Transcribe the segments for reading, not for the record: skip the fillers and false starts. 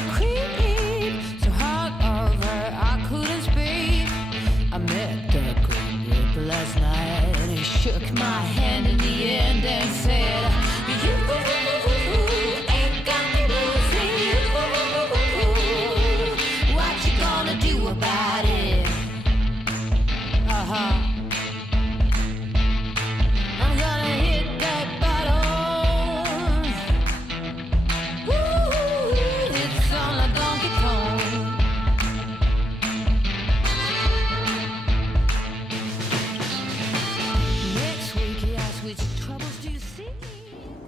a creep, so hungover I couldn't speak. I met the good whip last night, and he shook my hand in the end and said, "You ain't got me losing you. What you gonna do about it?" I'm gonna hit that bottom. Ooh, it's on a Donkey Kong. Next week, yes, which troubles do you see?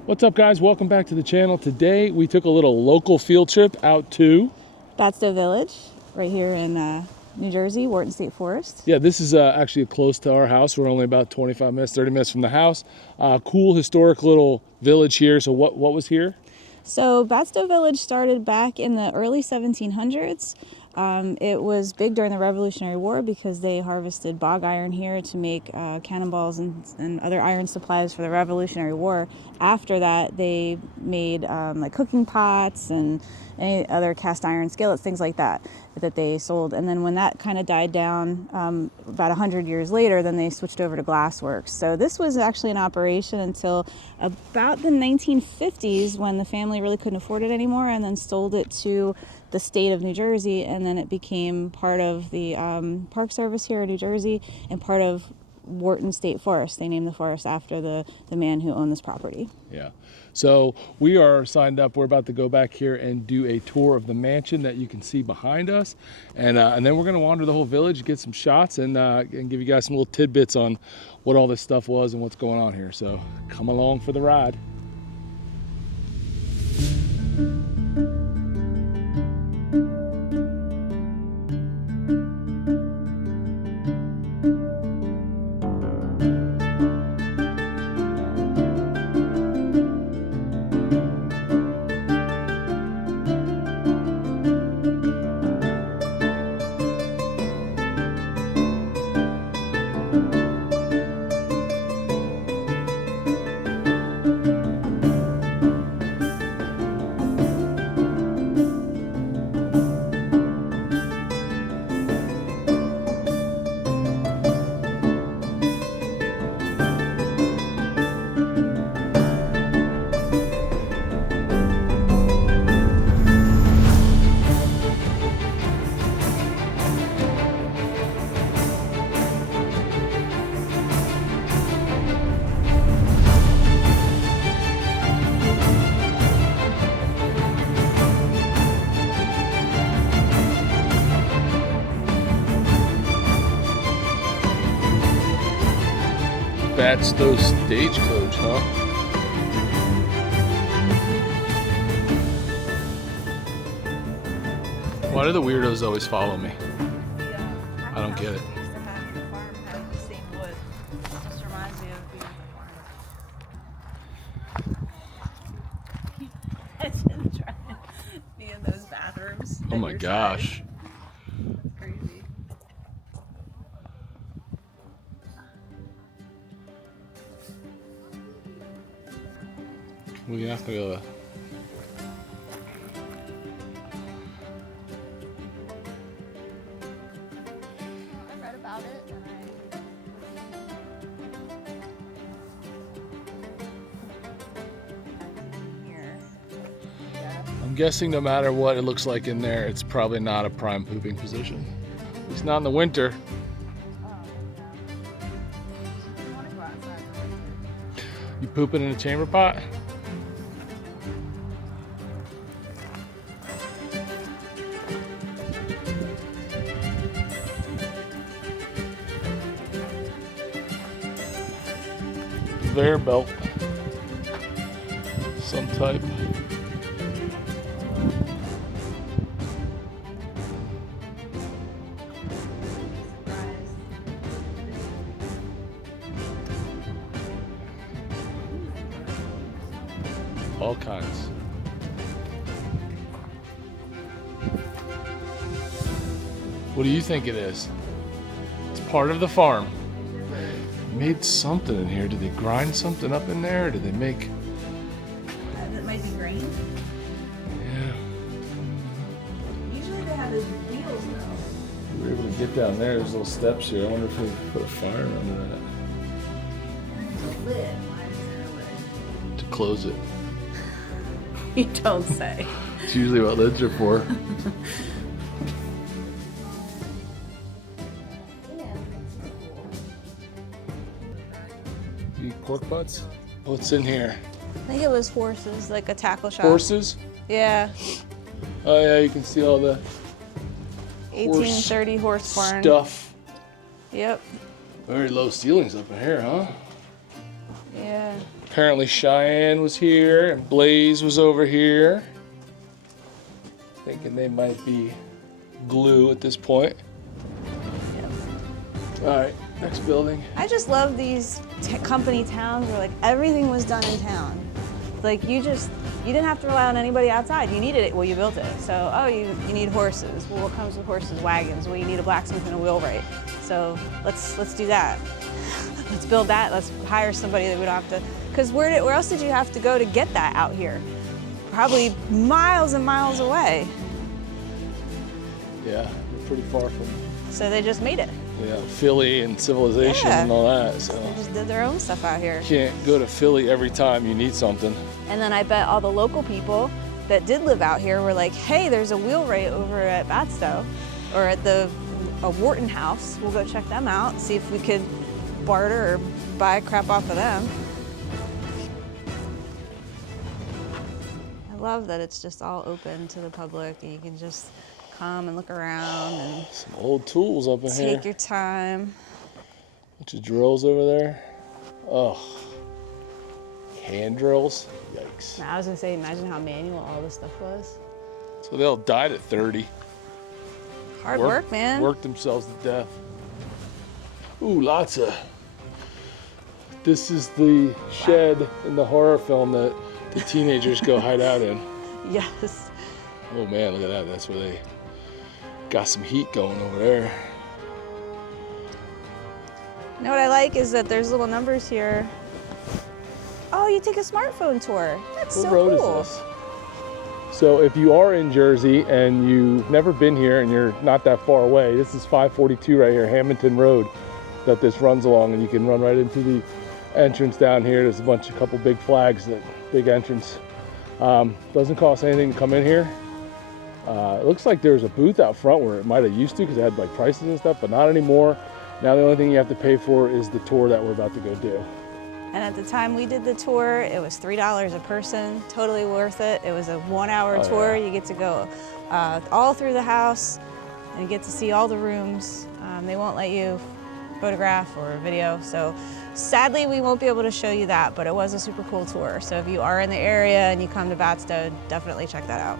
What's up, guys? Welcome back to the channel. Today we took a little local field trip out to Batsto Village, right here in New Jersey, Wharton State Forest. Yeah, this is actually close to our house. We're only about 25 minutes, 30 minutes from the house. Cool historic little village here. So what was here? So Batsto Village started back in the early 1700s. It was big during the Revolutionary War because they harvested bog iron here to make cannonballs and other iron supplies for the Revolutionary War. After that, they made like cooking pots and any other cast iron skillets, things like that they sold. And then when that kind of died down, about 100 years later, then they switched over to glassworks. So this was actually in operation until about the 1950s, when the family really couldn't afford it anymore and then sold it to the state of New Jersey, and then it became part of the Park Service here in New Jersey and part of Wharton State Forest. They named the forest after the man who owned this property. Yeah. So we are signed up. We're about to go back here and do a tour of the mansion that you can see behind us. And then we're going to wander the whole village, get some shots, and give you guys some little tidbits on what all this stuff was and what's going on here. So come along for the ride. Batsto stagecoach, huh? Why do the weirdos always follow me? I don't get it. Be in those bathrooms. Oh my gosh. That's crazy. We have to go. I read about it and I'm guessing no matter what it looks like in there, it's probably not a prime pooping position. At least not in the winter. You pooping in a chamber pot? Conveyor belt, some type. All kinds. What do you think it is? It's part of the farm. Made something in here. Did they grind something up in there? Or did they make? That might be grain. Yeah. get down there, there's little steps here. I wonder if we put a fire under that. The lid. Why is there a lid? To close it. You don't say. It's usually what lids are for. You cork butts? What's in here? I think it was horses, like a tackle shop. Horses? Yeah. Oh yeah, you can see all the 1830 horse barn. stuff. Yep. Very low ceilings up in here, huh? Yeah. Apparently Cheyenne was here and Blaze was over here. Thinking they might be glue at this point. Yep. All right, next building. I just love these company towns where like everything was done in town. Like you didn't have to rely on anybody outside. You needed it, well you built it. So, oh, you need horses. Well, what comes with horses? Wagons. Well, you need a blacksmith and a wheelwright. So let's do that. Let's build that. Let's hire somebody that we don't have to. Because where else did you have to go to get that out here? Probably miles and miles away. Yeah, we're pretty far from. So they just made it. Yeah, Philly and civilization Yeah. and all that. So They just did their own stuff out here. can't go to Philly every time you need something. And then I bet all the local people that did live out here were like, hey, there's a wheelwright over at Batsto or at the Wharton house. We'll go check them out, see if we could barter or buy crap off of them. I love that it's just all open to the public and you can just come and look around and Some old tools up in here. take your time. Bunch of drills over there. Oh, hand drills. Yikes. I was gonna say, imagine how manual all this stuff was. So they all died at 30. Hard work, man. Worked themselves to death. Ooh, lots of. This is the shed in the horror film that the teenagers go hide out in. Yes. Oh man, look at that. That's where they got some heat going over there. You know what I like is that there's little numbers here. Oh, you take a smartphone tour. That's What so road cool. is this? So if you are in Jersey and you've never been here and you're not that far away, this is 542 right here, Hamilton Road, that this runs along, and you can run right into the entrance down here. There's a couple big flags, that big entrance. Doesn't cost anything to come in here. It looks like there's a booth out front where it might have used to because it had like prices and stuff, but not anymore. Now the only thing you have to pay for is the tour that we're about to go do. And at the time we did the tour, it was $3 a person, totally worth it. It was a 1 hour Oh, tour. yeah. You get to go all through the house and you get to see all the rooms. They won't let you photograph or video. So sadly, we won't be able to show you that, but it was a super cool tour. So if you are in the area and you come to Batsto, definitely check that out.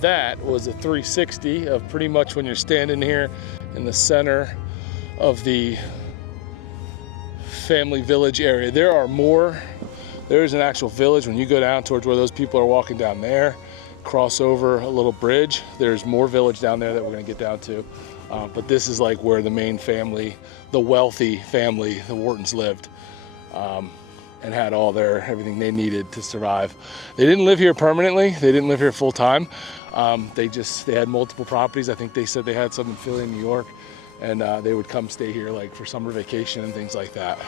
That was a 360 of pretty much when you're standing here in the center of the family village area. There's an actual village. When you go down towards where those people are walking down there, cross over a little bridge, there's more village down there that we're gonna get down to. But this is like where the main family, the wealthy family, the Whartons lived. And had everything they needed to survive. They didn't live here permanently. They didn't live here full time. They had multiple properties. I think they said they had some in Philly and New York, and they would come stay here like for summer vacation and things like that.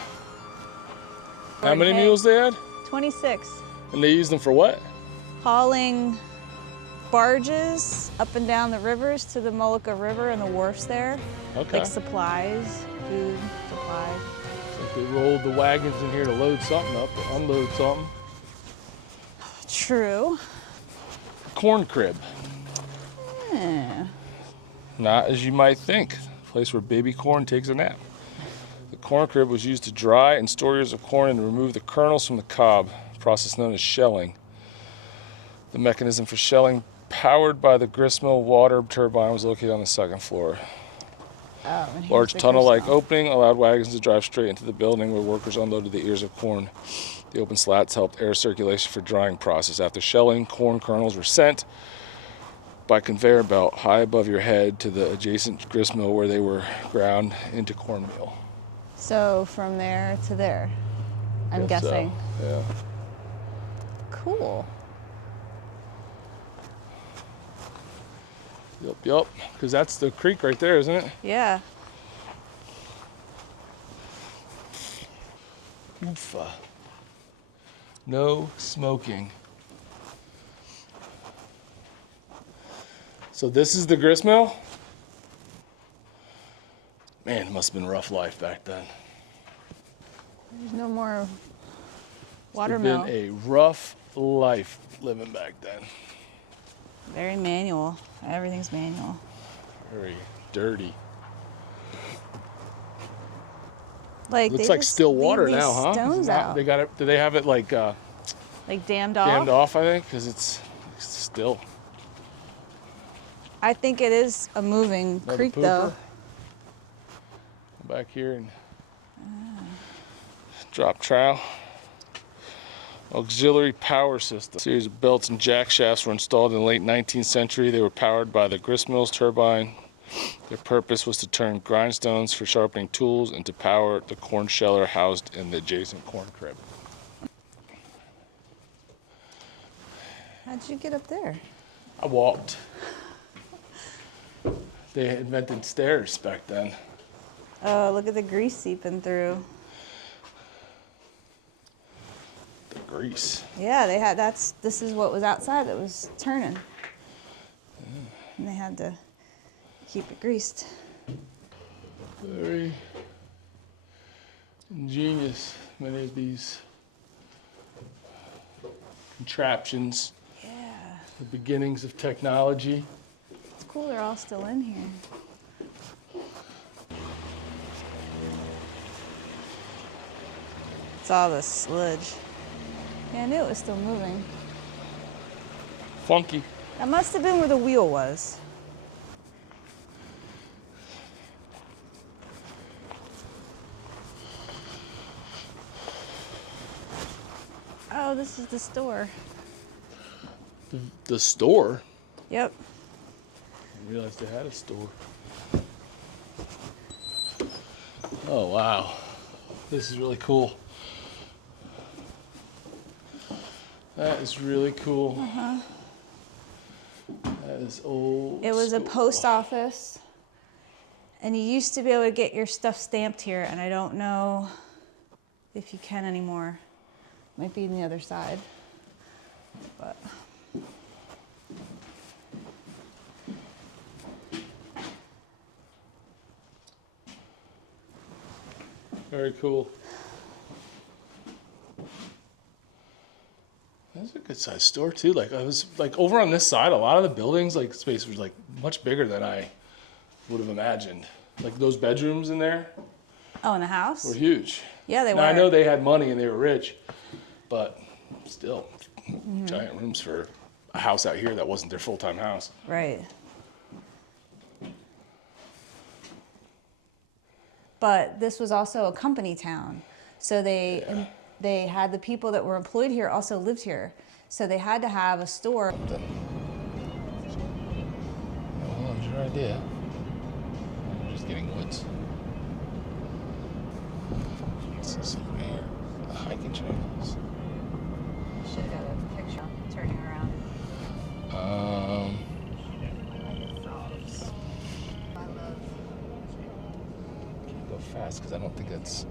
How many Okay. mules they had? 26. And they used them for what? Hauling barges up and down the rivers to the Molucca River and the wharfs there. Okay. Like supplies, food, supplies. Like they rolled the wagons in here to load something up or unload something. True. Corn crib. Yeah. Not as you might think. A place where baby corn takes a nap. The corn crib was used to dry and store ears of corn and remove the kernels from the cob, a process known as shelling. The mechanism for shelling, powered by the gristmill water turbine, was located on the second floor. Oh, and here's Large the tunnel-like gristmill. opening allowed wagons to drive straight into the building where workers unloaded the ears of corn. The open slats helped air circulation for drying process. After shelling, corn kernels were sent by conveyor belt high above your head to the adjacent grist mill where they were ground into cornmeal. So from there to there, I'm guessing. So, yeah. Cool. Yep. Because that's the creek right there, isn't it? Yeah. Oofa. No smoking. So this is the grist mill? Man, it must have been a rough life back then. There's no more water It's mill. been a rough life living back then. Very manual. Everything's manual. Very dirty. Like Looks they like just still leave water these now, huh? Stones out. They got it. Do they have it like Dammed off. dammed off? I think because it's still. I think it is a moving Another creek pooper. though. Back here and drop trowel. Auxiliary power system. A series of belts and jack shafts were installed in the late 19th century. They were powered by the gristmill's turbine. Their purpose was to turn grindstones for sharpening tools and to power the corn sheller housed in the adjacent corn crib. How'd you get up there? I walked. They invented stairs back then. Oh, look at the grease seeping through. The grease. Yeah, they had this is what was outside that was turning. And they had to keep it greased. Very ingenious, many of these contraptions. Yeah. The beginnings of technology. It's cool they're all still in here. It's all the sludge. Yeah, I knew it was still moving. Funky. That must have been where the wheel was. Oh, this is the store. The store? Yep. I didn't realize they had a store. Oh, wow. This is really cool. That is really cool. Uh-huh. That is old. It was a school. post office, and you used to be able to get your stuff stamped here, and I don't know if you can anymore. Might be on the other side, but. Very cool. That's a good sized store too. Like I was like over on this side, a lot of the buildings like space was like much bigger than I would have imagined. Like those bedrooms in there Oh, in the house? were huge. Yeah, they Now, were. I know they had money and they were rich, but still, giant rooms for a house out here that wasn't their full-time house. Right. But this was also a company town. So they had the people that were employed here also lived here. So they had to have a store. Well, that was your idea. We're just getting woods. This is over here. The hiking trails. Should have got a picture turning around. Can't go fast because I don't think that's.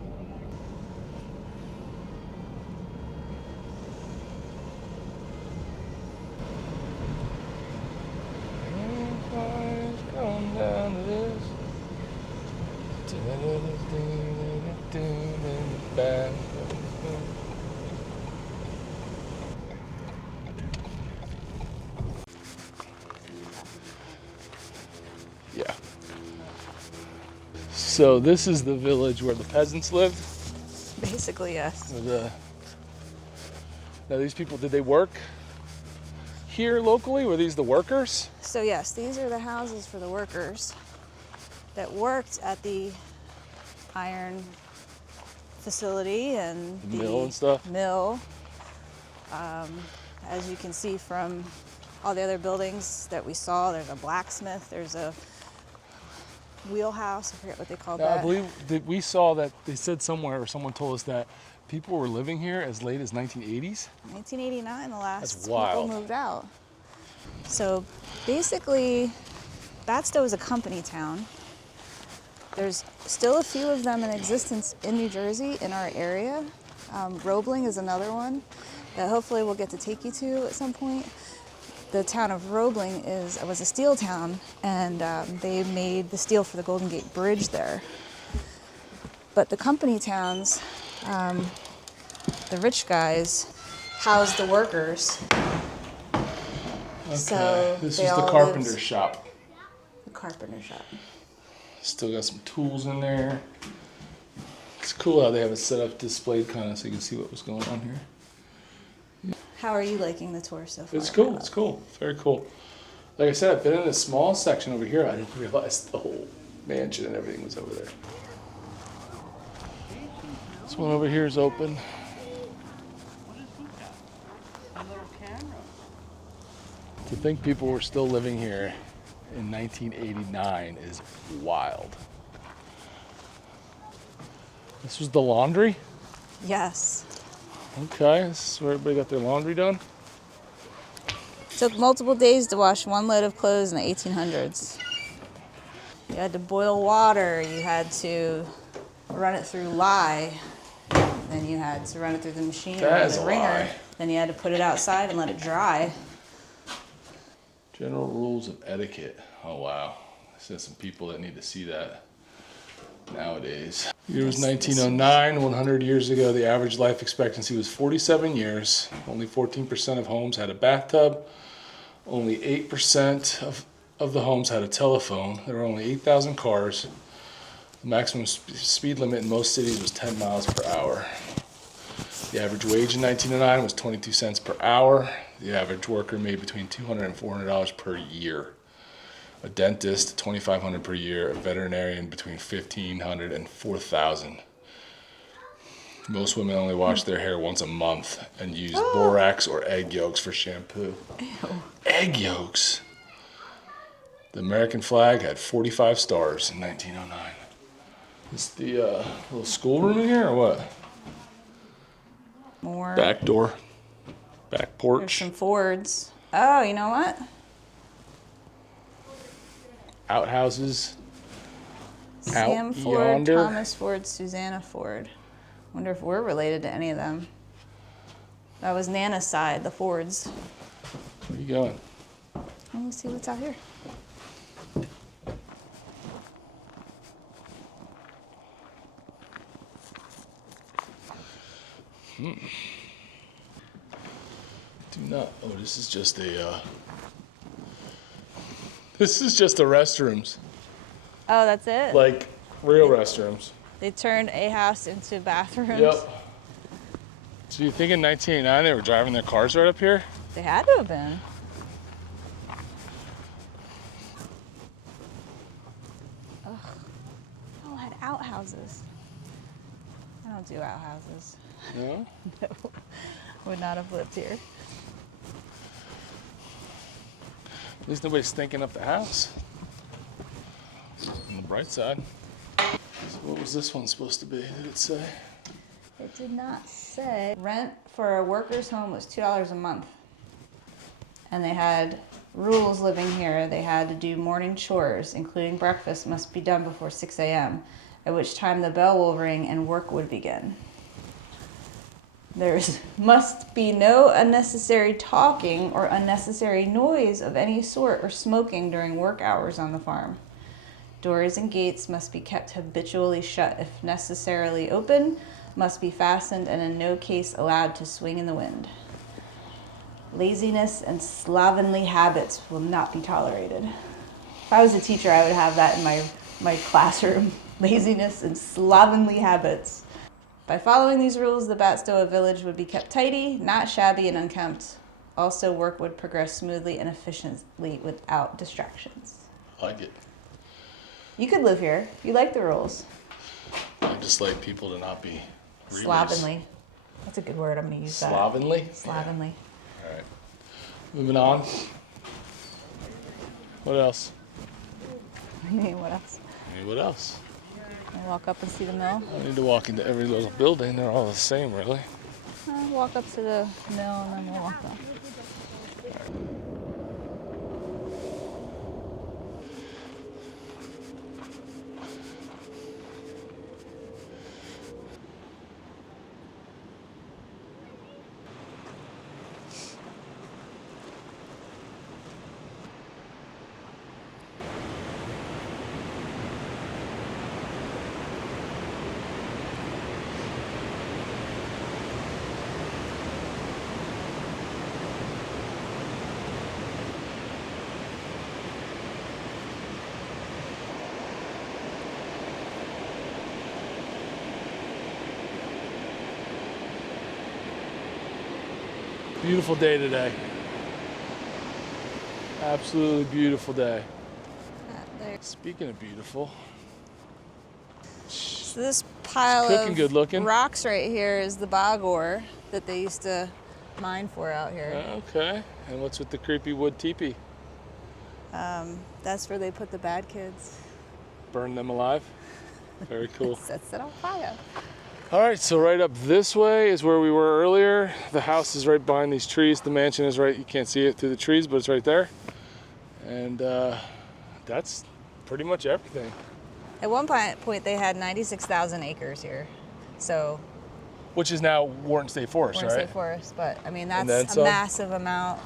Going down to this. Yeah. So this is the village where the peasants lived. Basically, yes. Now these people, did they work here locally? Were these the workers? So yes, these are the houses for the workers that worked at the iron facility and The mill and stuff? Mill. As you can see from all the other buildings that we saw, there's a blacksmith, there's a wheelhouse, I forget what they called that. I believe that we saw that they said somewhere, or someone told us that people were living here as late as 1980s. 1989, the last That's wild. people moved out. So basically, Batsto is a company town. There's still a few of them in existence in New Jersey, in our area. Roebling is another one that hopefully we'll get to take you to at some point. The town of Roebling was a steel town, and they made the steel for the Golden Gate Bridge there. But the company towns, the rich guys, housed the workers. Okay, So this they is the all carpenter lived- shop. The carpenter shop. Still got some tools in there. It's cool how they have it set up, displayed kind of, so you can see what was going on here. How are you liking the tour so far? It's cool. It's cool. Very cool. Like I said, I've been in this small section over here. I didn't realize the whole mansion and everything was over there. This one over here is open. To think people were still living here in 1989 is wild. This was the laundry? Yes. Okay, this is where everybody got their laundry done. Took multiple days to wash one load of clothes in the 1800s. You had to boil water, you had to run it through lye, then you had to run it through the machine That or is the a wringer, lie. then you had to put it outside and let it dry. General rules of etiquette. Oh wow. There's some people that need to see that nowadays. Year was 1909. 100 years ago, the average life expectancy was 47 years. Only 14% of homes had a bathtub. Only 8% of the homes had a telephone. There were only 8,000 cars. The maximum speed limit in most cities was 10 miles per hour. The average wage in 1909 was 22 cents per hour. The average worker made between $200 and $400 per year. A dentist, $2,500 per year. A veterinarian, between $1,500 and $4,000. Most women only wash their hair once a month and use borax or egg yolks for shampoo. Ew. Egg yolks. The American flag had 45 stars in 1909. Is the little schoolroom in here or what? More. Back door. Back There's porch. some Fords. Oh, you know what? Outhouses. Sam Out Ford, yonder. Thomas Ford, Susanna Ford. Wonder if we're related to any of them. That was Nana's side, the Fords. Where you going? Let me see what's out here. Do not. Oh, this is just a. This is just the restrooms, Oh, that's it? like real restrooms. They turned a house into bathrooms. Yep. So you think in 1989 they were driving their cars right up here? They had to have been. Ugh. All had outhouses. I don't do outhouses. No. No. Would not have lived here. At least nobody's stinking up the house. On the bright side. So what was this one supposed to be? Did it say? It did not say. Rent for a worker's home was $2 a month. And they had rules living here. They had to do morning chores, including breakfast, must be done before 6 a.m., at which time the bell will ring and work would begin. There must be no unnecessary talking or unnecessary noise of any sort or smoking during work hours on the farm. Doors and gates must be kept habitually shut. If necessarily open, must be fastened and in no case allowed to swing in the wind. Laziness and slovenly habits will not be tolerated. If I was a teacher, I would have that in my classroom. Laziness and slovenly habits. By following these rules, the Batsto Village would be kept tidy, not shabby and unkempt. Also, work would progress smoothly and efficiently without distractions. I like it. You could live here if you like the rules. I just like people to not be Slovenly. That's a good word. I'm going to use that. Slovenly? Slovenly. All right. Moving on. What else? What else? What else? I walk up and see the mill. I need to walk into every little building. They're all the same, really. Walk up to the mill and then we'll walk off. Beautiful day today. Absolutely beautiful day. Speaking of beautiful, So this pile cooking of good looking. rocks right here is the bog ore that they used to mine for out here. Okay. And what's with the creepy wood teepee? That's where they put the bad kids. Burn them alive? Very cool. Sets it on fire. All right, so right up this way is where we were earlier. The house is right behind these trees. The mansion is right, you can't see it through the trees, but it's right there. And that's pretty much everything. At one point, they had 96,000 acres here. So, Which is now Wharton State Forest, Wharton right? State Forest, but I mean, that's then a some? massive amount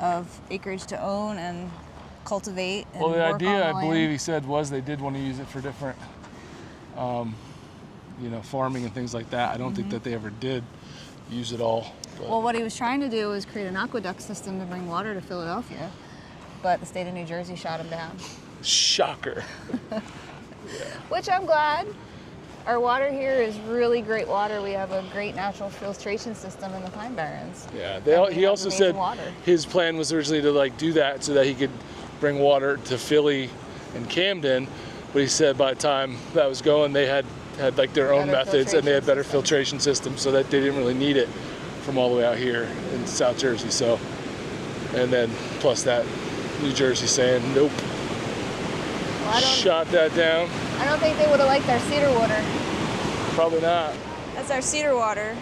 of acreage to own and cultivate and Well, the work idea, on the I believe land. he said, was they did want to use it for different, farming and things like that. I don't think that they ever did use it all. But Well, what he was trying to do was create an aqueduct system to bring water to Philadelphia, but the state of New Jersey shot him down. shocker. Which I'm glad. Our water here is really great water. We have a great natural filtration system in the Pine Barrens. Yeah, And we he have also amazing said water. his plan was originally to do that so that he could bring water to Philly and Camden, but he said by the time that was going, they had their own Better methods and they had better filtration filtration systems, so that they didn't really need it from all the way out here in South Jersey. So, and then plus that New Jersey saying nope, Well, I shot that down. don't think they would have liked our cedar water. Probably not. That's our cedar water,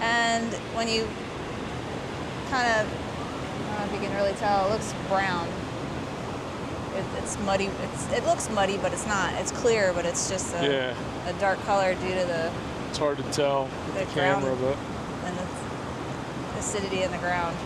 and when you kind of, I don't know if you can really tell, it looks brown. It's muddy. It looks muddy, but it's not. It's clear, but it's just a dark color due to the It's hard to tell with The the camera, ground. but and the acidity in the ground.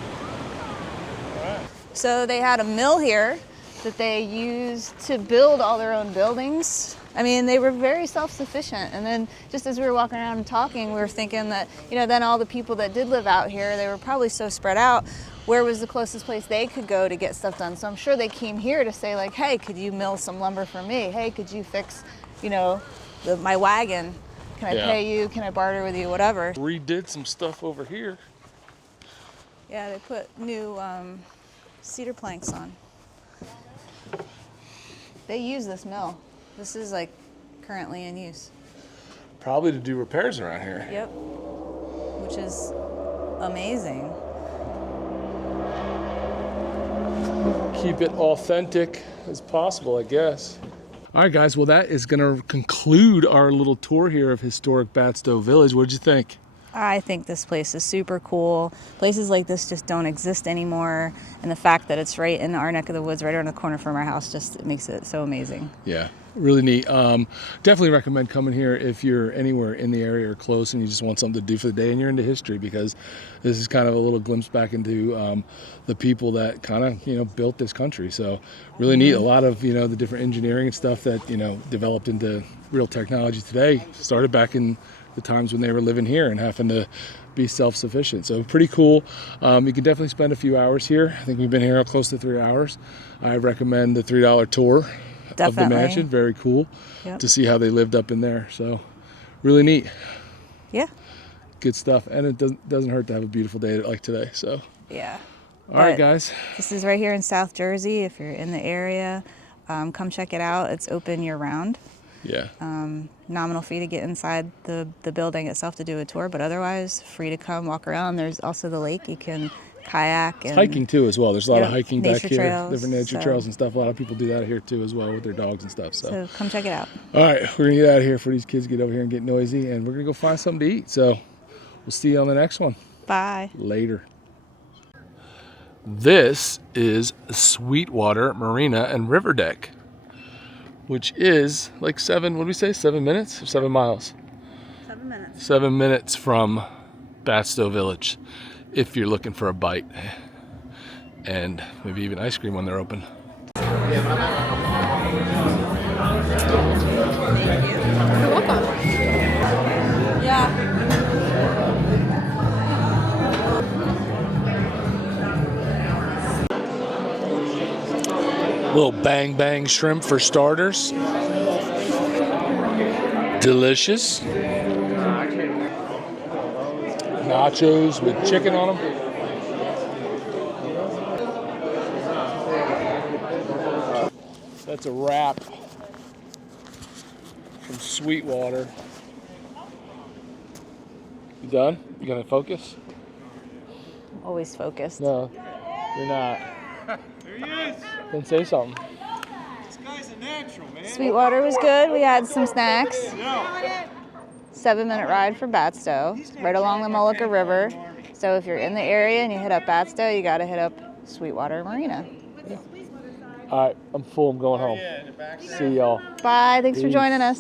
all right. So they had a mill here that they used to build all their own buildings. I mean, they were very self-sufficient. And then just as we were walking around and talking, we were thinking that, then all the people that did live out here, they were probably so spread out. Where was the closest place they could go to get stuff done? So I'm sure they came here to say like, hey, could you mill some lumber for me? Hey, could you fix, my wagon? Can I pay you? Can I barter with you? Whatever. Redid some stuff over here. Yeah, they put new cedar planks on. They use this mill. This is currently in use. Probably to do repairs around here. Yep. Which is amazing. Keep it authentic as possible, I guess. All right, guys. Well, that is going to conclude our little tour here of historic Batsto Village. What did you think? I think this place is super cool. Places like this just don't exist anymore. And the fact that it's right in our neck of the woods, right around the corner from our house, just makes it so amazing. Yeah, really neat. Definitely recommend coming here if you're anywhere in the area or close and you just want something to do for the day and you're into history, because this is kind of a little glimpse back into the people that kind of, built this country. So really neat. A lot of, the different engineering and stuff that, developed into real technology today started back in the times when they were living here and having to be self-sufficient. So pretty cool. You can definitely spend a few hours here. I think we've been here close to 3 hours. I recommend the $3 tour of the mansion. Very cool to see how they lived up in there. So really neat. Yeah. Good stuff. And it doesn't hurt to have a beautiful day like today. So Yeah. all right, guys. This is right here in South Jersey. If you're in the area, come check it out. It's open year round. Yeah. Nominal fee to get inside the building itself to do a tour, but otherwise free to come walk around. There's also the lake. You can kayak and Hiking too as well. There's a lot of hiking back nature here, trails, different nature so- trails and stuff. A lot of people do that here too as well with their dogs and stuff. So come check it out. All right, we're gonna get out of here before these kids get over here and get noisy, and we're gonna go find something to eat. So we'll see you on the next one. Bye. Later. This is Sweetwater Marina and River Deck, which is like 7 minutes or 7 miles? 7 minutes. 7 minutes from Batsto Village, if you're looking for a bite and maybe even ice cream when they're open. You're welcome. Yeah. Little bang bang shrimp for starters. Delicious. Nachos with chicken on them. That's a wrap from Sweetwater. You done? You gonna focus? Always focused. No, you're not. There he is. Then say something. This guy's a natural, man. Sweetwater was good. We had some snacks. Yeah. 7-minute ride from Batsto, right along the Mullica River. So if you're in the area and you hit up Batsto, you got to hit up Sweetwater Marina. All right, I'm full. I'm going home. See y'all. Bye. Thanks for Peace. joining us.